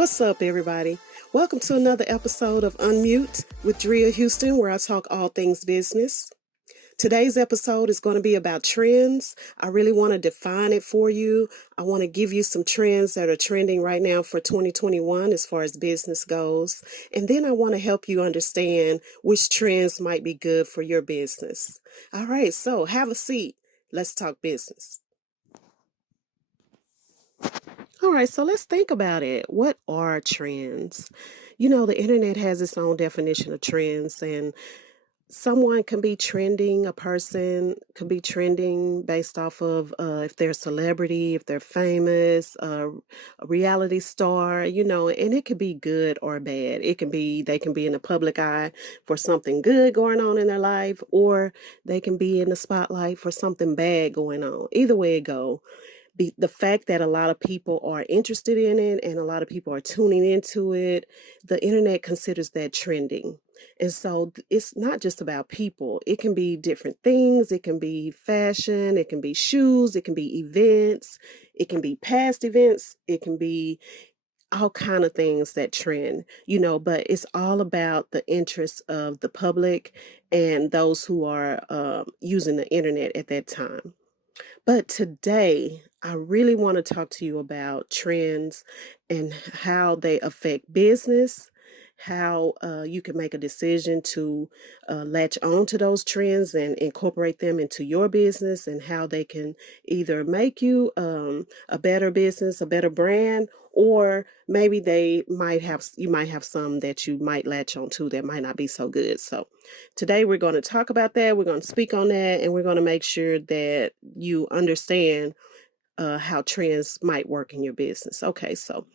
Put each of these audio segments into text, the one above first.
What's up, everybody? Welcome to another episode of Unmute with Dria Houston, where I talk all things business. Today's episode is going to be about trends. I really want to define it for you. I want to give you some trends that are trending right now for 2021 as far as business goes. And then I want to help you understand which trends might be good for your business. All right, so have a seat. Let's talk business. All right, so let's think about it. What are trends? The internet has its own definition of trends, and someone can be trending, a person could be trending based off of if they're a celebrity, if they're famous, a reality star, and it could be good or bad. They can be in the public eye for something good going on in their life, or they can be in the spotlight for something bad going on. Either way it go, the fact that a lot of people are interested in it and a lot of people are tuning into it, the internet considers that trending. And so it's not just about people. It can be different things. It can be fashion. It can be shoes. It can be events. It can be past events. It can be all kind of things that trend, but it's all about the interests of the public and those who are using the internet at that time. But today, I really want to talk to you about trends and how they affect business, how you can make a decision to latch on to those trends and incorporate them into your business, and how they can either make you a better business, a better brand, or maybe you might have some that you might latch on to that might not be so good. So today we're going to talk about that. We're going to speak on that, and we're going to make sure that you understand how trends might work in your business. Okay, so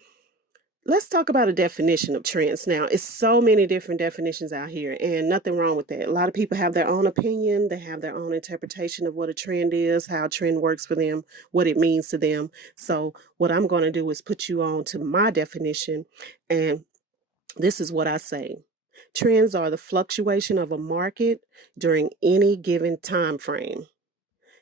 let's talk about a definition of trends. Now, it's so many different definitions out here, and nothing wrong with that. A lot of people have their own opinion. They have their own interpretation of what a trend is, how a trend works for them, what it means to them. So what I'm going to do is put you on to my definition, and this is what I say. Trends are the fluctuation of a market during any given time frame,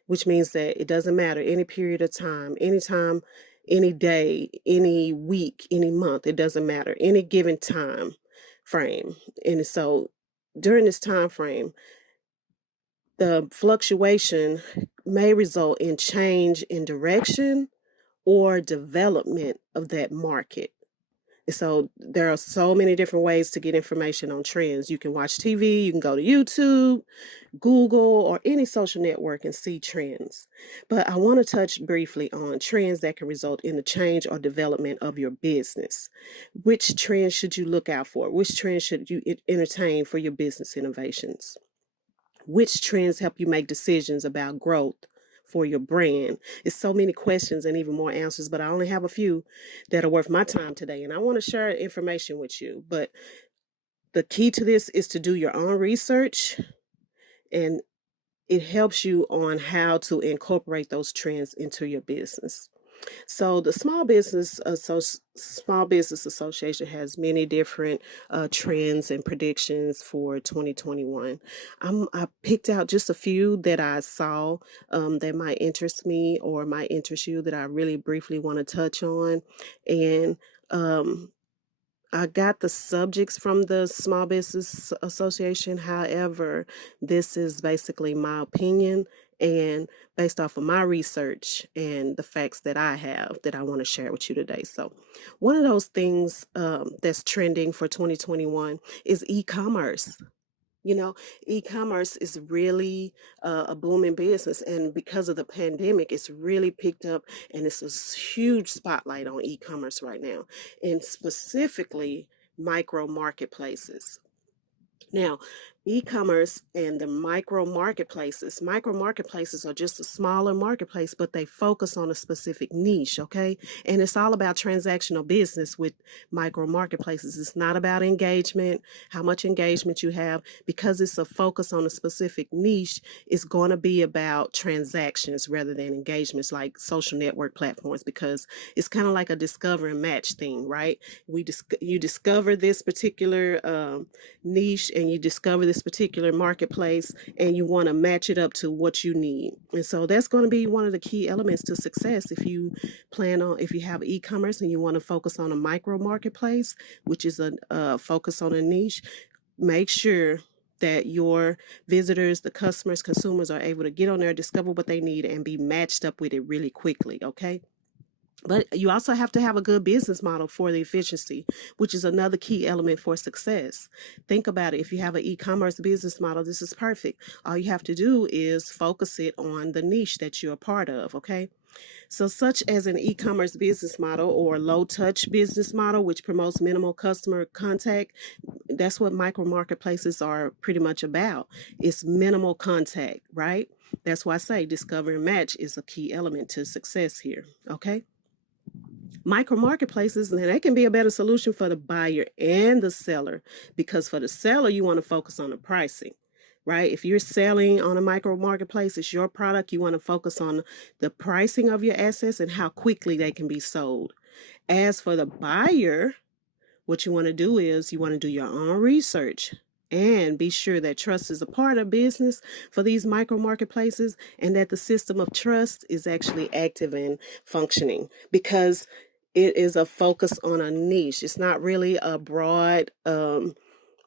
which means that it doesn't matter any period of time, any day, any week, any month, it doesn't matter, any given time frame. And so during this time frame, the fluctuation may result in change in direction or development of that market. So there are so many different ways to get information on trends. You can watch TV, you can go to YouTube, Google, or any social network and see trends. But I want to touch briefly on trends that can result in the change or development of your business. Which trends should you look out for? Which trends should you entertain for your business innovations? Which trends help you make decisions about growth for your brand? It's so many questions and even more answers, but I only have a few that are worth my time today, and I want to share information with you. But the key to this is to do your own research, and it helps you on how to incorporate those trends into your business. So the Small Business Association has many different trends and predictions for 2021. I picked out just a few that I saw that might interest me or might interest you, that I really briefly want to touch on. And I got the subjects from the Small Business Association. However, this is basically my opinion and based off of my research and the facts that I have that I want to share with you today. So, one of those things that's trending for 2021 is e-commerce. You know, e-commerce is really a booming business, and because of the pandemic, it's really picked up, and it's a huge spotlight on e-commerce right now, and specifically micro marketplaces. Now, e-commerce and the micro marketplaces are just a smaller marketplace, but they focus on a specific niche, okay? And it's all about transactional business with micro marketplaces. It's not about engagement, how much engagement you have, because it's a focus on a specific niche. It's going to be about transactions rather than engagements like social network platforms, because it's kind of like a discover and match thing, right? You discover this particular niche, and you discover this this particular marketplace, and you want to match it up to what you need. And so that's going to be one of the key elements to success if you if you have e-commerce and you want to focus on a micro marketplace, which is a focus on a niche. Make sure that your visitors, the customers, consumers are able to get on there, discover what they need, and be matched up with it really quickly, okay? But you also have to have a good business model for the efficiency, which is another key element for success. Think about it. If you have an e-commerce business model, this is perfect. All you have to do is focus it on the niche that you're a part of, okay? So, such as an e commerce business model or low touch business model, which promotes minimal customer contact, that's what micro marketplaces are pretty much about. It's minimal contact, right? That's why I say discover and match is a key element to success here, okay? Micro marketplaces, and they can be a better solution for the buyer and the seller, because for the seller, you want to focus on the pricing. Right? If you're selling on a micro marketplace, it's your product, you want to focus on the pricing of your assets and how quickly they can be sold. As for the buyer, what you want to do is you want to do your own research and be sure that trust is a part of business for these micro marketplaces, and that the system of trust is actually active and functioning, because it is a focus on a niche. It's not really a broad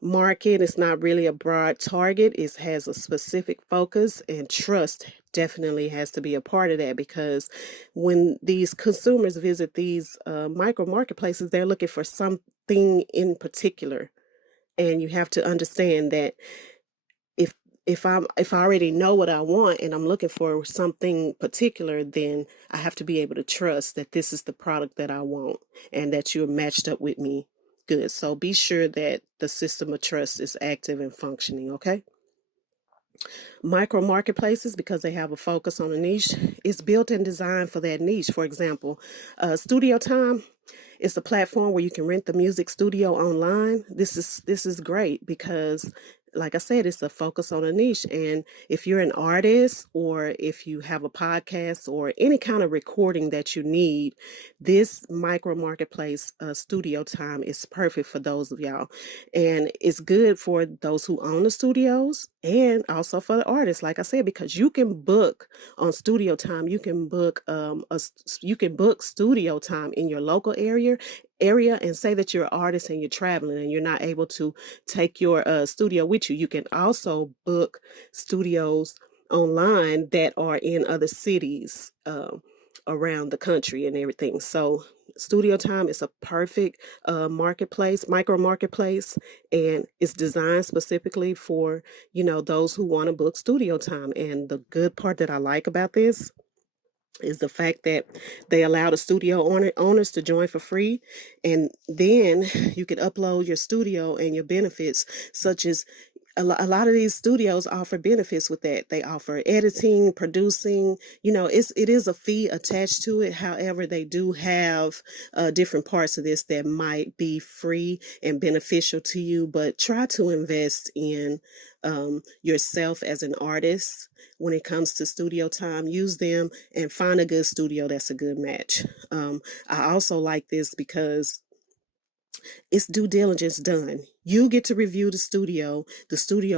market. It's not really a broad target. It has a specific focus, and trust definitely has to be a part of that, because when these consumers visit these micro marketplaces, they're looking for something in particular. And you have to understand that if if I already know what I want and I'm looking for something particular, then I have to be able to trust that this is the product that I want and that you're matched up with me good. So be sure that the system of trust is active and functioning, okay? Micro marketplaces, because they have a focus on a niche, is built and designed for that niche. For example, Studio Time is a platform where you can rent the music studio online. This is great because, like I said, it's a focus on a niche. And if you're an artist, or if you have a podcast or any kind of recording that you need, this micro marketplace Studio Time is perfect for those of y'all. And it's good for those who own the studios and also for the artists, like I said, because you can book on Studio Time. You can book you can book studio time in your local area and say that you're an artist and you're traveling and you're not able to take your studio with you. You can also book studios online that are in other cities around the country and everything. So Studio Time is a perfect marketplace, micro marketplace, and it's designed specifically for, those who want to book studio time. And the good part that I like about this is the fact that they allow the studio owners to join for free, and then you can upload your studio and your benefits, such as a lot of these studios offer benefits with that. They offer editing, producing. It is a fee attached to it. However, they do have different parts of this that might be free and beneficial to you. But try to invest in yourself as an artist when it comes to studio time. Use them and find a good studio that's a good match. I also like this because it's due diligence done. You get to review the studio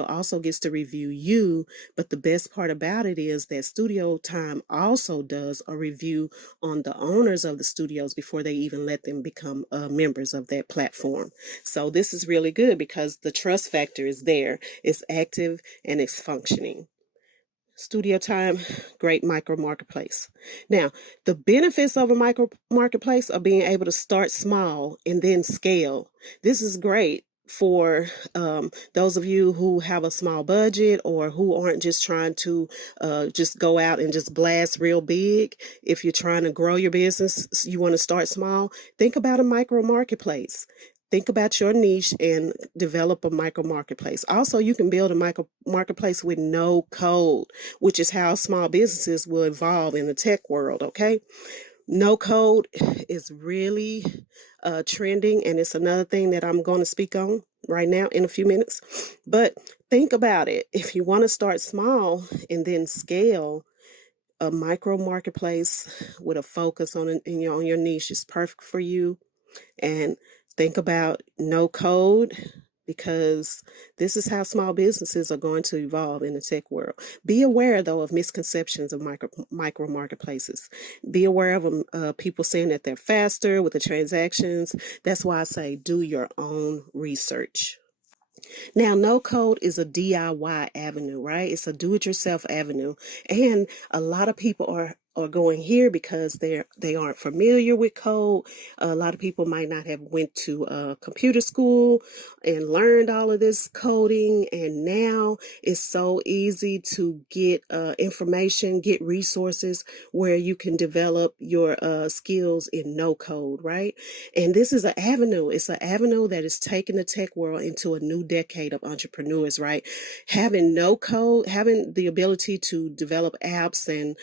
also gets to review you, but the best part about it is that Studio Time also does a review on the owners of the studios before they even let them become members of that platform. So this is really good because the trust factor is there. It's active and it's functioning. Studio Time, great micro marketplace. Now, the benefits of a micro marketplace are being able to start small and then scale. This is great for those of you who have a small budget or who aren't just trying to just go out and just blast real big. If you're trying to grow your business, you want to start small, think about a micro marketplace. Think about your niche and develop a micro marketplace. Also, you can build a micro marketplace with no code, which is how small businesses will evolve in the tech world, okay? No code is really trending, and it's another thing that I'm going to speak on right now in a few minutes. But think about it. If you want to start small and then scale, a micro marketplace with a focus on your niche is perfect for you. And think about no code, because this is how small businesses are going to evolve in the tech world. Be aware, though, of misconceptions of micro marketplaces. Be aware of them, people saying that they're faster with the transactions. That's why I say do your own research. Now, no code is a DIY avenue, right? It's a do-it-yourself avenue, and a lot of people are going here because they aren't familiar with code. A lot of people might not have went to computer school and learned all of this coding, and now it's so easy to get information, get resources where you can develop your skills in no code, right? And this is an avenue. It's an avenue that is taking the tech world into a new decade of entrepreneurs, right? Having no code, having the ability to develop apps and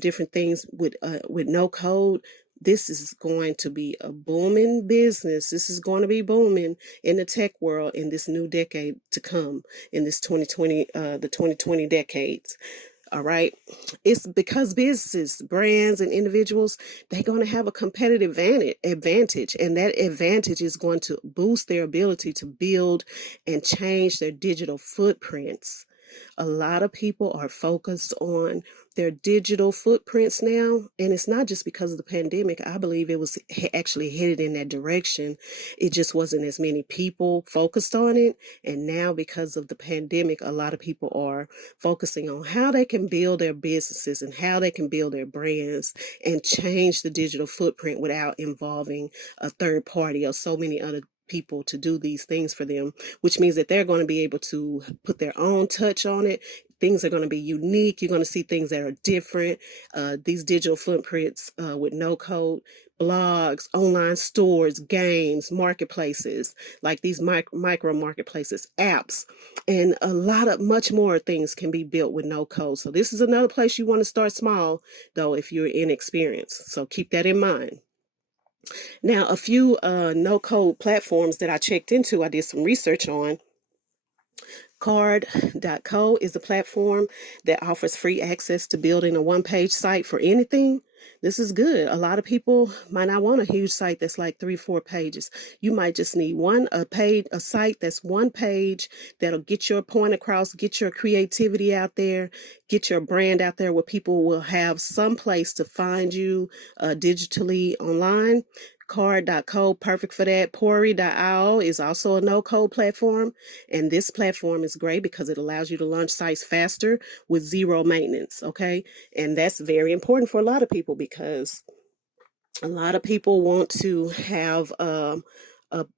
different things with no code. This is going to be a booming business. This is going to be booming in the tech world in this new decade to come, in this 2020, the 2020 decades. All right. It's because businesses, brands, and individuals, they're going to have a competitive advantage. And that advantage is going to boost their ability to build and change their digital footprints. A lot of people are focused on their digital footprints now, and it's not just because of the pandemic. I believe it was actually headed in that direction. It just wasn't as many people focused on it, and now because of the pandemic, a lot of people are focusing on how they can build their businesses and how they can build their brands and change the digital footprint without involving a third party or so many other people to do these things for them, which means that they're going to be able to put their own touch on it. Things are going to be unique. You're going to see things that are different. These digital footprints with no code, blogs, online stores, games, marketplaces, like these micro marketplaces, apps, and a lot of much more things can be built with no code. So this is another place you want to start small, though, if you're inexperienced. So keep that in mind. Now, a few no-code platforms that I checked into, I did some research on. Card.co is a platform that offers free access to building a one-page site for anything. This is good. A lot of people might not want a huge site that's like 3-4 pages. You might just need a site that's one page that'll get your point across, get your creativity out there, get your brand out there where people will have some place to find you digitally online. Card.co, perfect for that. Pori.io is also a no-code platform, and this platform is great because it allows you to launch sites faster with zero maintenance, okay? And that's very important for a lot of people because a lot of people want to have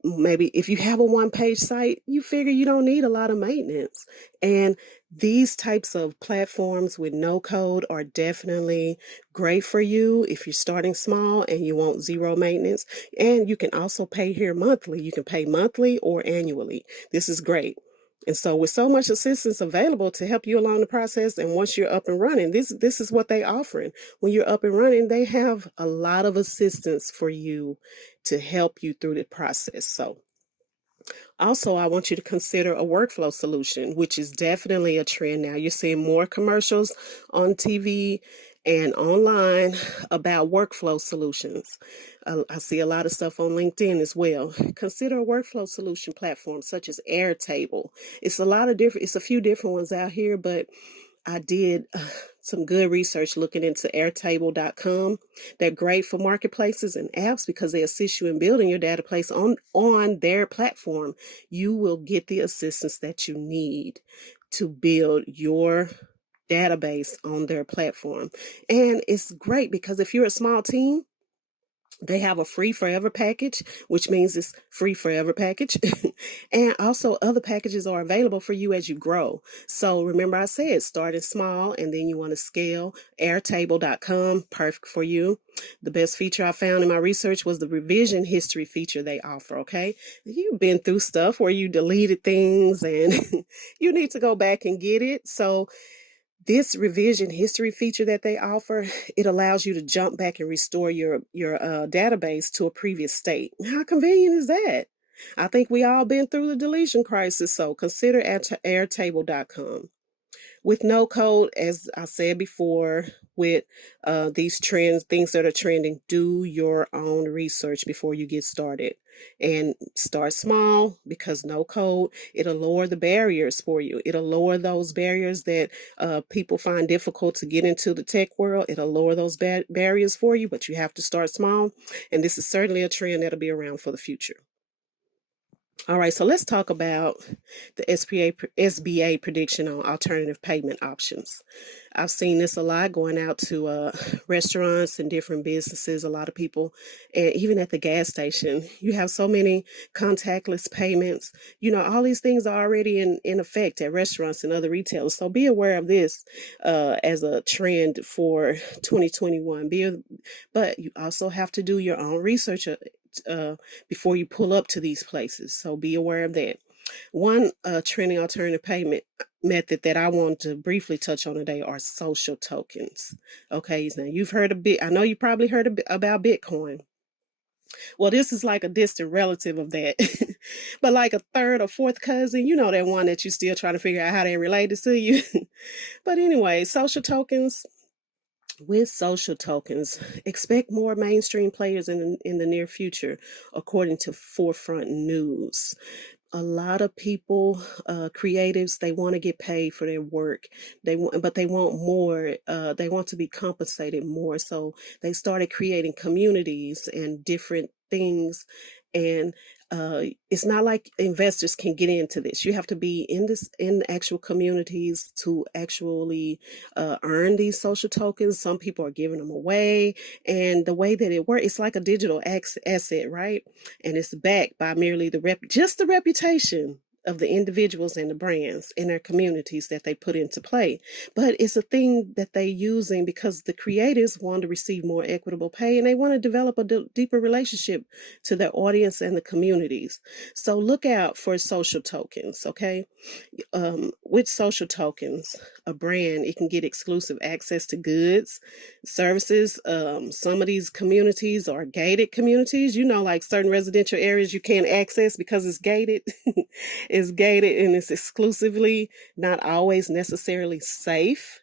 maybe if you have a one-page site, you figure you don't need a lot of maintenance. And these types of platforms with no code are definitely great for you if you're starting small and you want zero maintenance. And you can also pay here monthly. You can pay monthly or annually. This is great. And so with so much assistance available to help you along the process, and once you're up and running, this is what they're offering. When you're up and running, they have a lot of assistance for you to help you through the process. So also, I want you to consider a workflow solution, which is definitely a trend now. You're seeing more commercials on TV and online about workflow solutions. I see a lot of stuff on LinkedIn as well. Consider a workflow solution platform such as Airtable. It's a few different ones out here, but I did some good research looking into airtable.com. They're great for marketplaces and apps because they assist you in building your database on their platform. You will get the assistance that you need to build your database on their platform. And it's great because if you're a small team, they have a free forever package, which means it's free forever package. And also other packages are available for you as you grow. So remember I said starting small and then you want to scale. Airtable.com, perfect for you. The best feature I found in my research was the revision history feature they offer, okay? You've been through stuff where you deleted things and you need to go back and get it. So this revision history feature that they offer, it allows you to jump back and restore your database to a previous state. How convenient is that? I think we all been through the deletion crisis, so consider airtable.com. With no code, as I said before, with these trends, things that are trending, do your own research before you get started. And start small, because no code, it'll lower the barriers for you. It'll lower those barriers that people find difficult to get into the tech world. It'll lower those barriers for you, but you have to start small. And this is certainly a trend that'll be around for the future. All right, so let's talk about the SBA prediction on alternative payment options. I've seen this a lot going out to restaurants and different businesses. A lot of people, and even at the gas station, you have so many contactless payments. All these things are already in effect at restaurants and other retailers. So be aware of this as a trend for 2021. But you also have to do your own research before you pull up to these places. So be aware of that. One trending alternative payment method that I want to briefly touch on today are social tokens. Okay, now you've heard a bit. I know you probably heard about Bitcoin. Well, this is like a distant relative of that, but like a third or fourth cousin. That one that you still trying to figure out how they related to you. But anyway, social tokens. With social tokens, expect more mainstream players in the near future, according to Forefront News. A lot of people, creatives, they want to get paid for their work. But they want more. They want to be compensated more. So they started creating communities and different things. And it's not like investors can get into this. You have to be in actual communities to actually earn these social tokens. Some people are giving them away, and the way that it works, it's like a digital asset, right? And it's backed by merely just the reputation of the individuals and the brands in their communities that they put into play. But it's a thing that they using because the creators want to receive more equitable pay, and they want to develop a deeper relationship to their audience and the communities. So look out for social tokens, okay? With social tokens, a brand, it can get exclusive access to goods, services. Some of these communities are gated communities, like certain residential areas you can't access because it's gated. It's gated and it's exclusively not always necessarily safe.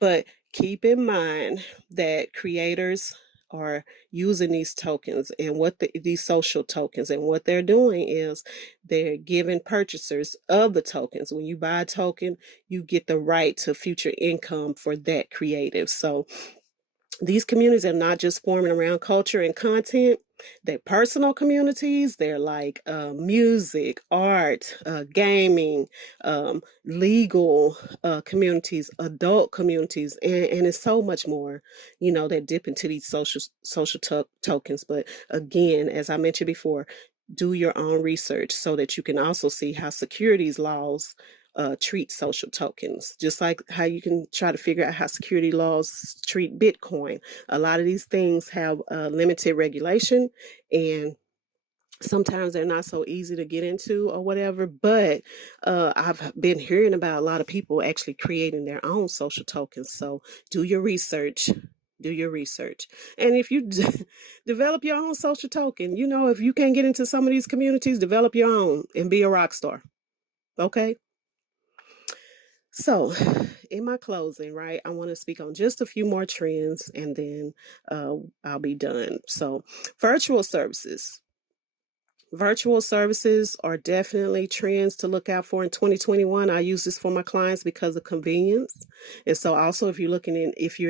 But keep in mind that creators are using these tokens and these social tokens, and what they're doing is they're giving purchasers of the tokens. When you buy a token, you get the right to future income for that creative. So these communities are not just forming around culture and content. They're personal communities. They're like music, art, gaming, legal communities, adult communities, and it's so much more, that dip into these social tokens. But again, as I mentioned before, do your own research so that you can also see how securities laws treat social tokens, just like how you can try to figure out how security laws treat Bitcoin. A lot of these things have limited regulation, and sometimes they're not so easy to get into or whatever. But I've been hearing about a lot of people actually creating their own social tokens. So do your research. Do your research. And if you develop your own social token, if you can't get into some of these communities, develop your own and be a rock star. Okay? So, in my closing, right, I want to speak on just a few more trends, and then I'll be done. So, virtual services. Virtual services are definitely trends to look out for in 2021. I use this for my clients because of convenience. And so also if you're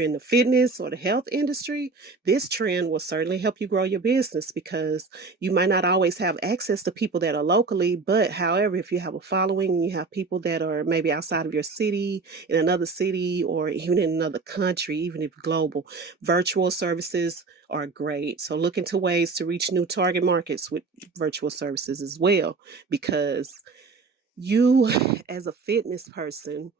in the fitness or the health industry, this trend will certainly help you grow your business, because you might not always have access to people that are locally, but however, if you have a following and you have people that are maybe outside of your city, in another city, or even in another country, even if global, virtual services are great. So look into ways to reach new target markets with virtual services as well, because you as a fitness person,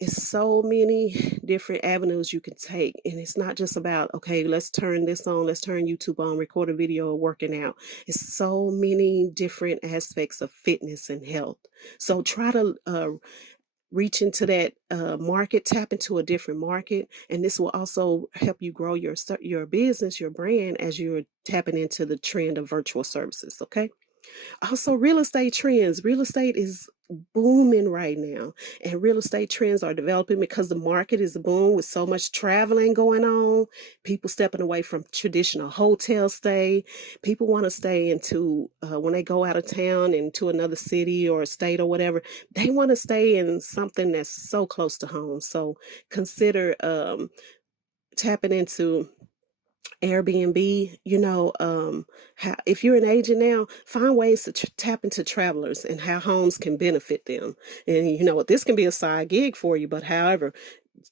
it's so many different avenues you can take. And it's not just about, okay, let's turn this on, let's turn YouTube on, record a video of working out. It's so many different aspects of fitness and health. So try to reach into that market, tap into a different market, and this will also help you grow your business, your brand, as you're tapping into the trend of virtual services. Okay. Also, real estate trends. Real estate is booming right now, and real estate trends are developing because the market is boom with so much traveling going on. People stepping away from traditional hotel stay. People want to stay into when they go out of town into another city or a state or whatever. They want to stay in something that's so close to home. So consider tapping into Airbnb, how, if you're an agent now, find ways to tap into travelers and how homes can benefit them. And you know what, this can be a side gig for you, but however,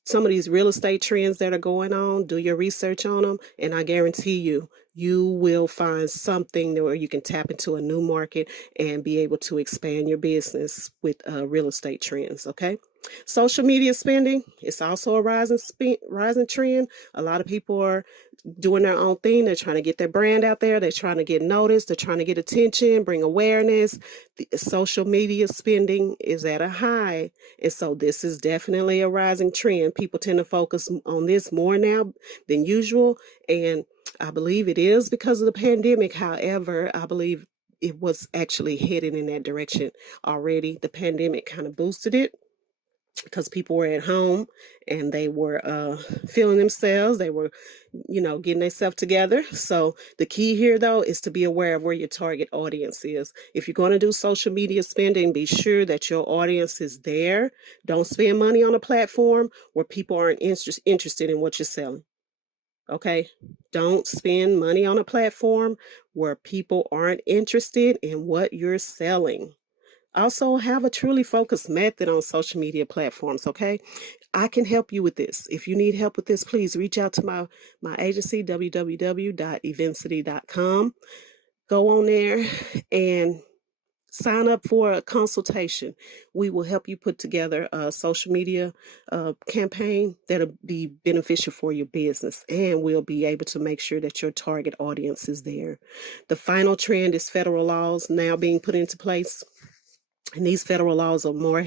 some of these real estate trends that are going on, do your research on them, and I guarantee you, you will find something where you can tap into a new market and be able to expand your business with real estate trends. Okay. Social media spending, it's also a rising trend. A lot of people are doing their own thing. They're trying to get their brand out there. They're trying to get noticed. They're trying to get attention, bring awareness. The social media spending is at a high. And so this is definitely a rising trend. People tend to focus on this more now than usual. And I believe it is because of the pandemic. However, I believe it was actually headed in that direction already. The pandemic kind of boosted it because people were at home and they were feeling themselves. They were, getting themselves together. So the key here, though, is to be aware of where your target audience is. If you're going to do social media spending, be sure that your audience is there. Don't spend money on a platform where people aren't interested in what you're selling. Okay? Don't spend money on a platform where people aren't interested in what you're selling. Also, have a truly focused method on social media platforms, okay? I can help you with this. If you need help with this, please reach out to my agency, www.eventsity.com. Go on there and sign up for a consultation. We will help you put together a social media campaign that'll be beneficial for your business, and we'll be able to make sure that your target audience is there. The final trend is federal laws now being put into place. And these federal laws are more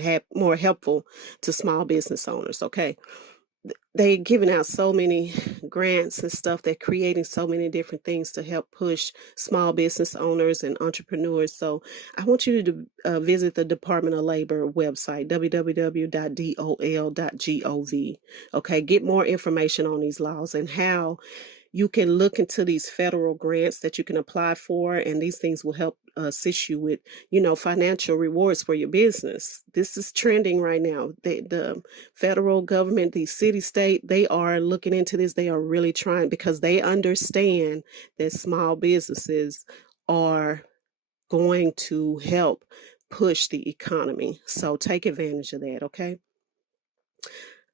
helpful to small business owners. Okay, they're giving out so many grants and stuff. They're creating so many different things to help push small business owners and entrepreneurs. So I want you to visit the Department of Labor website, www.dol.gov. Okay, get more information on these laws and how you can look into these federal grants that you can apply for, and these things will help assist you with, financial rewards for your business. This is trending right now. The federal government, the city, state, they are looking into this. They are really trying because they understand that small businesses are going to help push the economy. So take advantage of that, okay?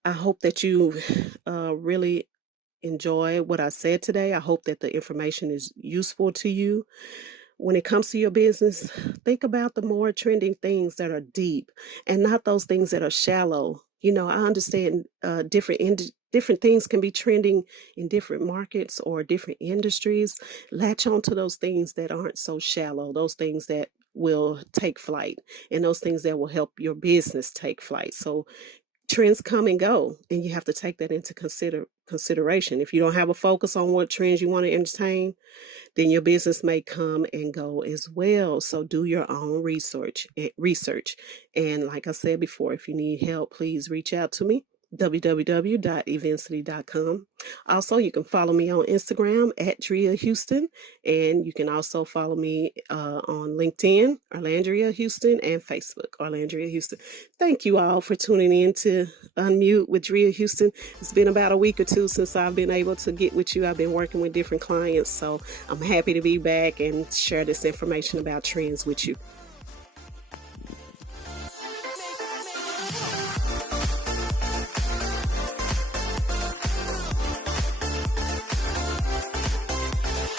I hope that you really enjoy what I said today. I hope that the information is useful to you. When it comes to your business, think about the more trending things that are deep and not those things that are shallow. I understand different things can be trending in different markets or different industries. Latch on to those things that aren't so shallow, those things that will take flight, and those things that will help your business take flight. So trends come and go, and you have to take that into consideration. If you don't have a focus on what trends you want to entertain, then your business may come and go as well. So do your own research. And like I said before, if you need help, please reach out to me, www.eventsity.com. Also, you can follow me on Instagram at Dria Houston, and you can also follow me on LinkedIn, Orlandria Houston, and Facebook, Orlandria Houston. Thank you all for tuning in to Unmute with Dria Houston. It's been about a week or two since I've been able to get with you. I've been working with different clients, so I'm happy to be back and share this information about trends with you.